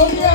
Amen.